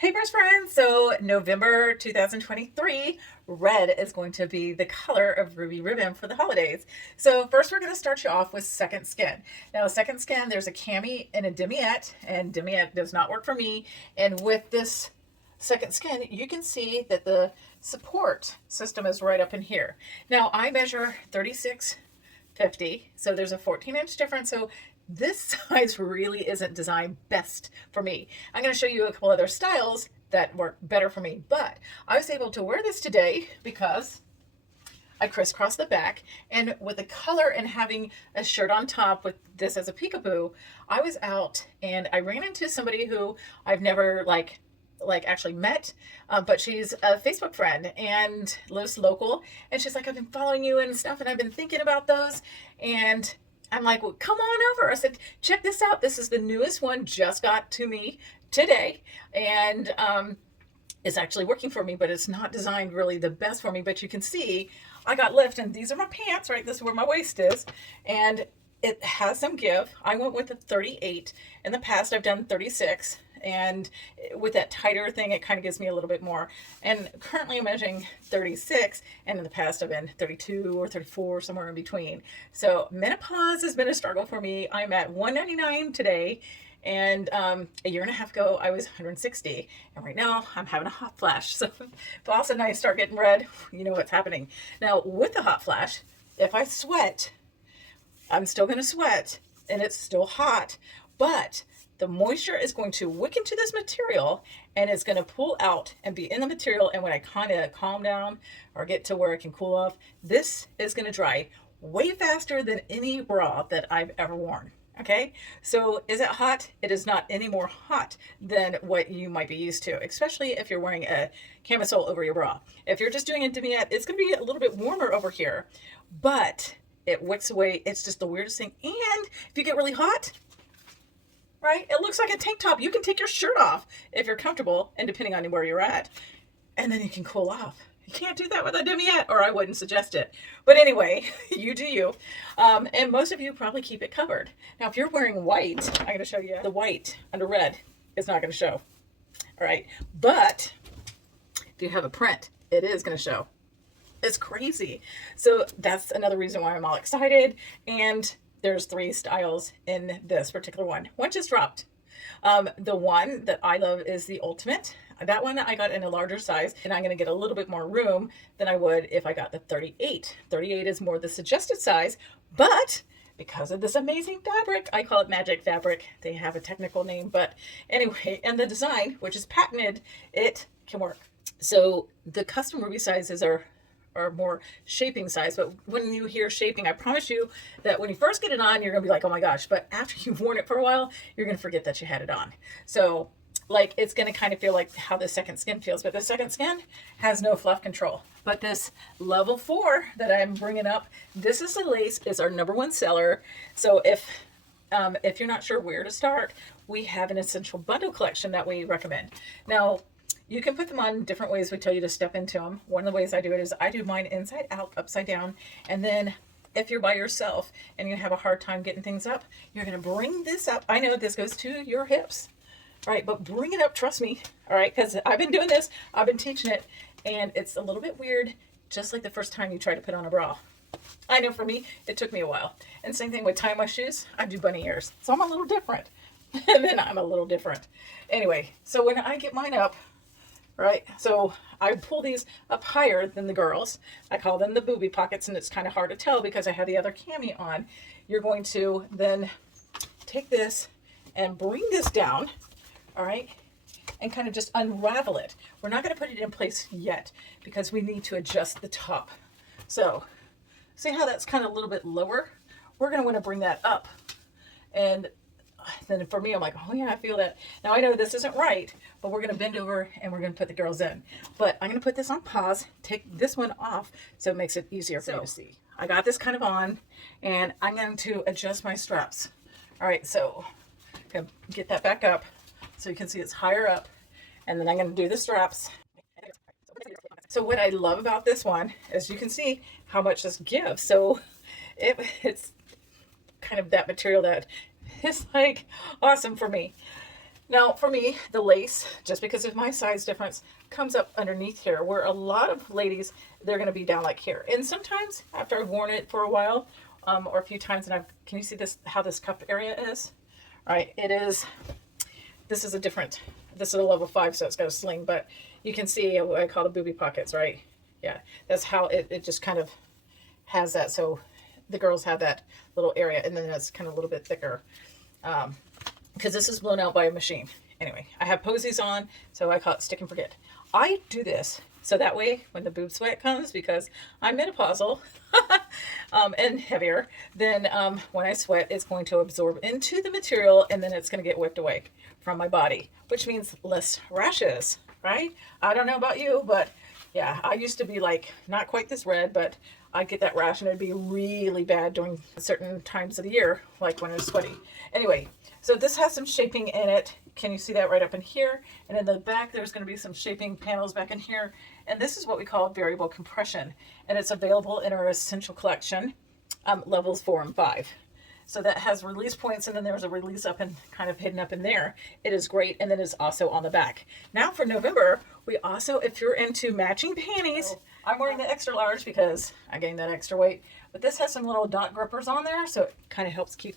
Hey, best friends. So November 2023, red is going to be the color of Ruby Ribbon for the holidays. So first we're going to start you off with Second Skin. Now Second Skin, there's a cami and a demiette, and demiette does not work for me. And with this Second Skin, you can see that the support system is right up in here. Now I measure 3650, so there's a 14-inch difference. So this size really isn't designed best for me. I'm going to show you a couple other styles that work better for me, but I was able to wear this today because I crisscrossed the back, and with the color and having a shirt on top with this as a peekaboo, I was out and I ran into somebody who I've never actually met, but she's a Facebook friend and lives local, and she's like, I've been following you and stuff, and I've been thinking about those, and I'm like, well, come on over. I said, check this out. This is the newest one, just got to me today. And it's actually working for me, but it's not designed really the best for me. But you can see I got lift, and these are my pants, right? This is where my waist is. And it has some give. I went with a 38. In the past, I've done 36. And with that tighter thing, it kind of gives me a little bit more. And currently I'm measuring 36, and in the past I've been 32 or 34, somewhere in between. So menopause has been a struggle for me. I'm at 199 today, and a year and a half ago I was 160, and right now I'm having a hot flash. So if all of a sudden I start getting red, you know what's happening. Now with the hot flash, if I sweat, I'm still going to sweat, and it's still hot, but the moisture is going to wick into this material, and it's going to pull out and be in the material. And when I kind of calm down or get to where I can cool off, this is going to dry way faster than any bra that I've ever worn. Okay, so is it hot? It is not any more hot than what you might be used to, especially if you're wearing a camisole over your bra. If you're just doing a demiette, it's going to be a little bit warmer over here, but it wicks away. It's just the weirdest thing. And if you get really hot, right? It looks like a tank top. You can take your shirt off if you're comfortable, and depending on where you're at, and then you can cool off. You can't do that with a demiette, or I wouldn't suggest it. But anyway, you do you. And most of you probably keep it covered. Now, if you're wearing white, I'm going to show you the white under red. It's not going to show. All right. But if you have a print, it is going to show. It's crazy. So that's another reason why I'm all excited. And there's 3 styles in this particular one. One just dropped. The one that I love is the Ultimate. That one I got in a larger size, and I'm going to get a little bit more room than I would if I got the 38. 38 is more the suggested size, but because of this amazing fabric, I call it magic fabric. They have a technical name, but anyway, and the design, which is patented, it can work. So the custom Ruby sizes are more shaping size, but when you hear shaping, I promise you that when you first get it on, you're gonna be like, oh my gosh, but after you've worn it for a while, you're gonna forget that you had it on. So like, it's gonna kind of feel like how the Second Skin feels, but the Second Skin has no fluff control. But this level 4 that I'm bringing up, this is the lace, is our #1 seller. So if you're not sure where to start, we have an essential bundle collection that we recommend. Now, you can put them on different ways. We tell you to step into them. One of the ways I do it is I do mine inside out, upside down. And then if you're by yourself and you have a hard time getting things up, you're going to bring this up. I know this goes to your hips, right? But bring it up, trust me, all right? Because I've been doing this. I've been teaching it. And it's a little bit weird, just like the first time you try to put on a bra. I know for me, it took me a while. And same thing with tying my shoes. I do bunny ears. So I'm a little different. And then I'm a little different. Anyway, so when I get mine up, right? So I pull these up higher than the girls. I call them the booby pockets, and it's kind of hard to tell because I have the other cami on. You're going to then take this and bring this down, all right? And kind of just unravel it. We're not going to put it in place yet because we need to adjust the top. So see how that's kind of a little bit lower? We're going to want to bring that up. And then for me, I'm like, oh yeah, I feel that. Now I know this isn't right, but we're going to bend over and we're going to put the girls in. But I'm going to put this on pause, take this one off so it makes it easier for you to see. I got this kind of on, and I'm going to adjust my straps. All right, so I'm going to get that back up so you can see it's higher up, and then I'm going to do the straps. So what I love about this one is you can see how much this gives. So it's kind of that material that is like awesome for me. Now for me, the lace, just because of my size difference, comes up underneath here, where a lot of ladies, they're going to be down like here. And sometimes after I've worn it for a while, or a few times, and can you see this, how this cup area is? All right, it is, this is a level 5, so it's got a sling, but you can see what I call the booby pockets, right? Yeah, that's how it just kind of has that. So the girls have that little area, and then it's kind of a little bit thicker. Because this is blown out by a machine. Anyway, I have posies on, so I call it stick and forget. I do this so that way when the boob sweat comes, because I'm menopausal and heavier, then when I sweat, it's going to absorb into the material, and then it's going to get whipped away from my body, which means less rashes, right? I don't know about you, but yeah, I used to be like not quite this red, but I'd get that rash and it'd be really bad during certain times of the year, like when I was sweaty. Anyway, so this has some shaping in it. Can you see that right up in here? And in the back, there's going to be some shaping panels back in here. And this is what we call variable compression. And it's available in our Essential Collection, levels 4 and 5. So that has release points, and then there's a release up and kind of hidden up in there. It is great, and then it's also on the back. Now for November, we also, if you're into matching panties, I'm wearing the extra large because I gained that extra weight. But this has some little dot grippers on there, so it kind of helps keep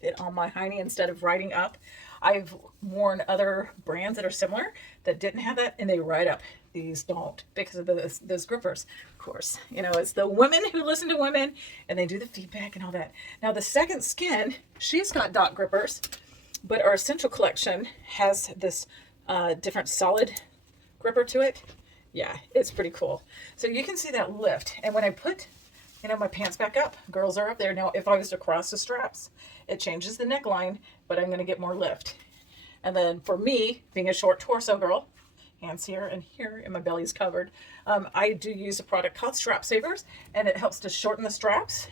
it on my hiney instead of riding up. I've worn other brands that are similar that didn't have that, and they ride up. These don't, because of those grippers. Of course, you know, it's the women who listen to women, and they do the feedback and all that. Now the Second Skin, she's got dot grippers, but our Essential Collection has this different solid gripper to it. Yeah, it's pretty cool. So you can see that lift. And when I put, you know, my pants back up, girls are up there. Now, if I was to cross the straps, it changes the neckline, but I'm going to get more lift. And then for me, being a short torso girl, hands here and here, and my belly's covered, I do use a product called Strap Savers, and it helps to shorten the straps,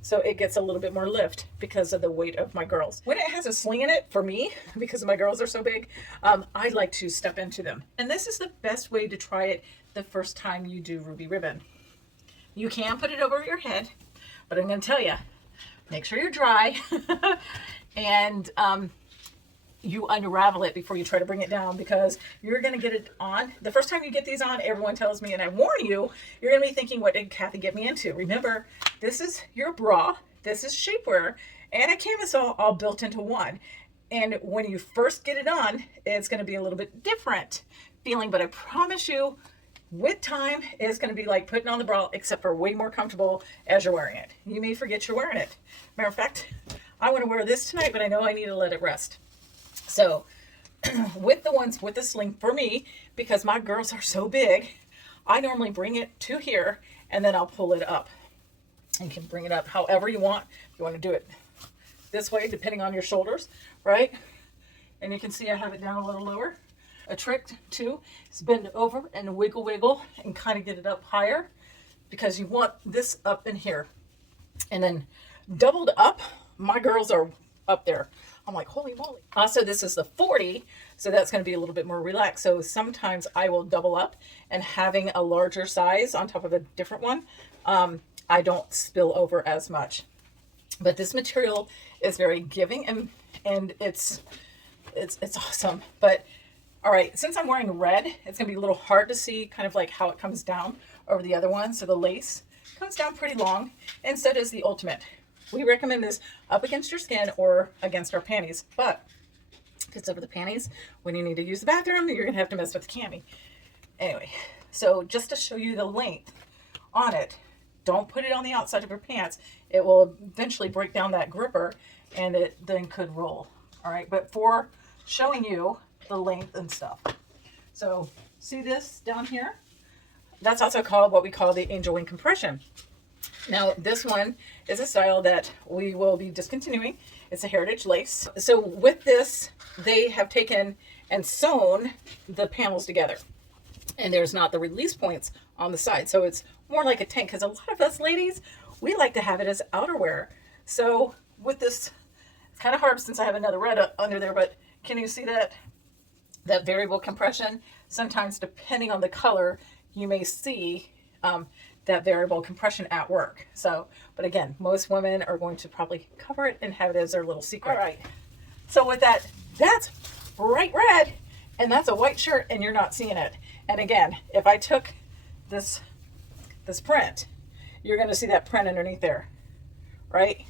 so it gets a little bit more lift because of the weight of my girls. When it has a sling in it, for me, because my girls are so big, I like to step into them. And this is the best way to try it the first time you do Ruby Ribbon. You can put it over your head, but I'm going to tell you, make sure you're dry and you unravel it before you try to bring it down, because you're going to get it on. The first time you get these on, everyone tells me, and I warn you, you're going to be thinking, what did Kathy get me into? Remember, this is your bra, this is shapewear, and a camisole all built into one. And when you first get it on, it's going to be a little bit different feeling, but I promise you, with time, it's going to be like putting on the bra, except for way more comfortable as you're wearing it. You may forget you're wearing it. Matter of fact, I want to wear this tonight, but I know I need to let it rest. So with the ones with the sling, for me, because my girls are so big, I normally bring it to here, and then I'll pull it up. You can bring it up however you want. You want to do it this way, depending on your shoulders, right? And you can see I have it down a little lower. A trick too is bend over and wiggle and kind of get it up higher, because you want this up in here. And then doubled up, my girls are up there. I'm like, holy moly. Also, this is the 40, so that's going to be a little bit more relaxed. So sometimes I will double up, and having a larger size on top of a different one, I don't spill over as much. But this material is very giving, and it's awesome. But all right, since I'm wearing red, it's going to be a little hard to see kind of like how it comes down over the other one. So the lace comes down pretty long, and so does the Ultimate. We recommend this up against your skin or against our panties, but if it's over the panties, when you need to use the bathroom, you're going to have to mess with Cami. Anyway, so just to show you the length on it, don't put it on the outside of your pants. It will eventually break down that gripper, and it then could roll. All right, but for showing you the length and stuff. So see this down here? That's also called what we call the angel wing compression. Now this one is a style that we will be discontinuing. It's a heritage lace. So with this, they have taken and sewn the panels together, and there's not the release points on the side. So it's more like a tank, because a lot of us ladies, we like to have it as outerwear. So with this, it's kind of hard since I have another red under there, but can you see that variable compression? Sometimes depending on the color, you may see that variable compression at work. So, but again, most women are going to probably cover it and have it as their little secret. All right. So with that, that's bright red, and that's a white shirt and you're not seeing it. And again, if I took this print, you're going to see that print underneath there, right?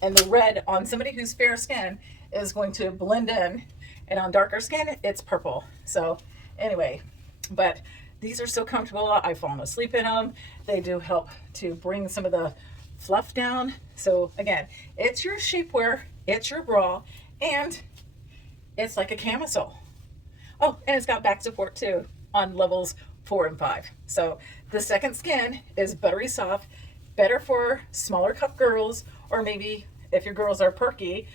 And the red on somebody who's fair skin is going to blend in, and on darker skin it's purple. So anyway, but these are so comfortable. I've fallen asleep in them. They do help to bring some of the fluff down. So again, it's your shapewear, it's your bra, and it's like a camisole. Oh, and it's got back support too on levels 4 and 5. So the second skin is buttery soft, better for smaller cup girls, or maybe if your girls are perky,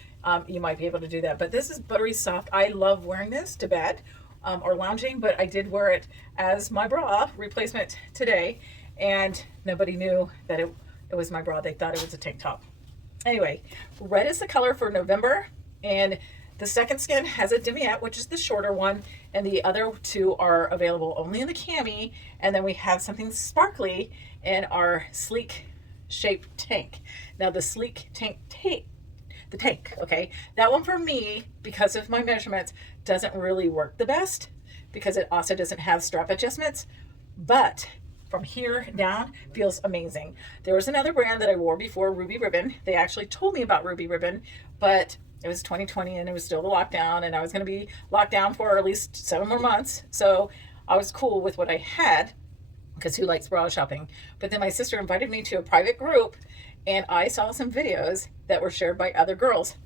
you might be able to do that. But this is buttery soft. I love wearing this to bed or lounging, but I did wear it as my bra replacement today, and nobody knew that it was my bra. They thought it was a tank top. Anyway, red is the color for November, and the second skin has a demiette, which is the shorter one, and the other two are available only in the Cami. And then we have something sparkly in our sleek shape tank. Now the sleek tank, the tank, okay, that one for me, because of my measurements, doesn't really work the best because it also doesn't have strap adjustments, but from here down feels amazing. There was another brand that I wore before, Ruby Ribbon. They actually told me about Ruby Ribbon, but it was 2020 and it was still the lockdown, and I was going to be locked down for at least 7 more months. So I was cool with what I had, because who likes bra shopping? But then my sister invited me to a private group, and I saw some videos that were shared by other girls.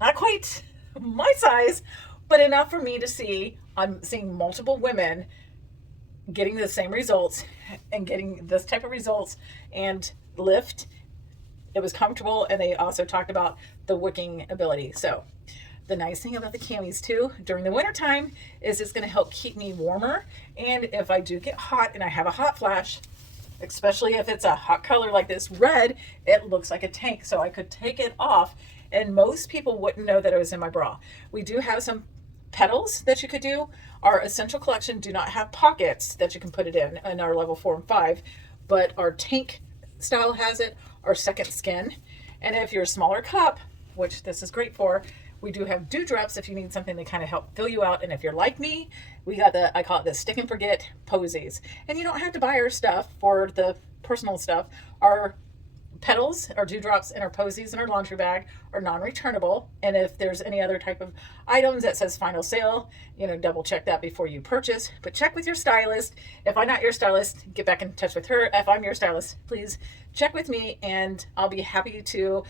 Not quite my size, but enough for me to see. I'm seeing multiple women getting the same results and getting this type of results and lift. It was comfortable, and they also talked about the wicking ability. So the nice thing about the camis too during the winter time is it's going to help keep me warmer. And if I do get hot and I have a hot flash, especially if it's a hot color like this red, it looks like a tank. So I could take it off and most people wouldn't know that it was in my bra. We do have some petals that you could do. Our essential collection do not have pockets that you can put it in our level 4 and 5, but our tank style has it, our second skin. And if you're a smaller cup, which this is great for, we do have dewdrops if you need something to kind of help fill you out. And if you're like me, we got I call it the stick and forget posies. And you don't have to buy our stuff for the personal stuff. Our petals, our dewdrops, and our posies in our laundry bag are non-returnable. And if there's any other type of items that says final sale, double check that before you purchase. But check with your stylist. If I'm not your stylist, get back in touch with her. If I'm your stylist, please check with me, and I'll be happy to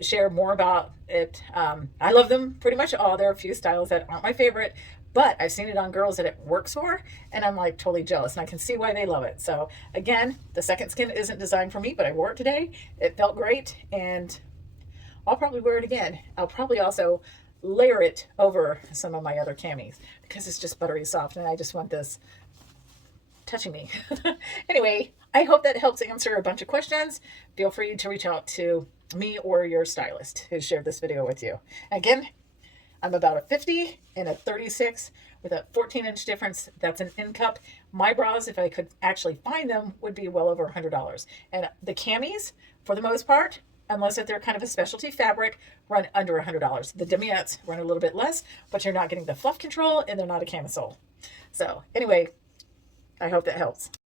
share more about it. I love them pretty much all. There are a few styles that aren't my favorite, but I've seen it on girls that it works for, and I'm like totally jealous, and I can see why they love it. So again, the second skin isn't designed for me, but I wore it today. It felt great, and I'll probably wear it again. I'll probably also layer it over some of my other camis because it's just buttery soft, and I just want this touching me. Anyway, I hope that helps answer a bunch of questions. Feel free to reach out to me or your stylist who shared this video with you. Again, I'm about a 50 and a 36 with a 14-inch difference. That's an in cup. My bras, if I could actually find them, would be well over $100. And the camis, for the most part, unless if they're kind of a specialty fabric, run under $100. The demiettes run a little bit less, but you're not getting the fluff control, and they're not a camisole. So anyway, I hope that helps.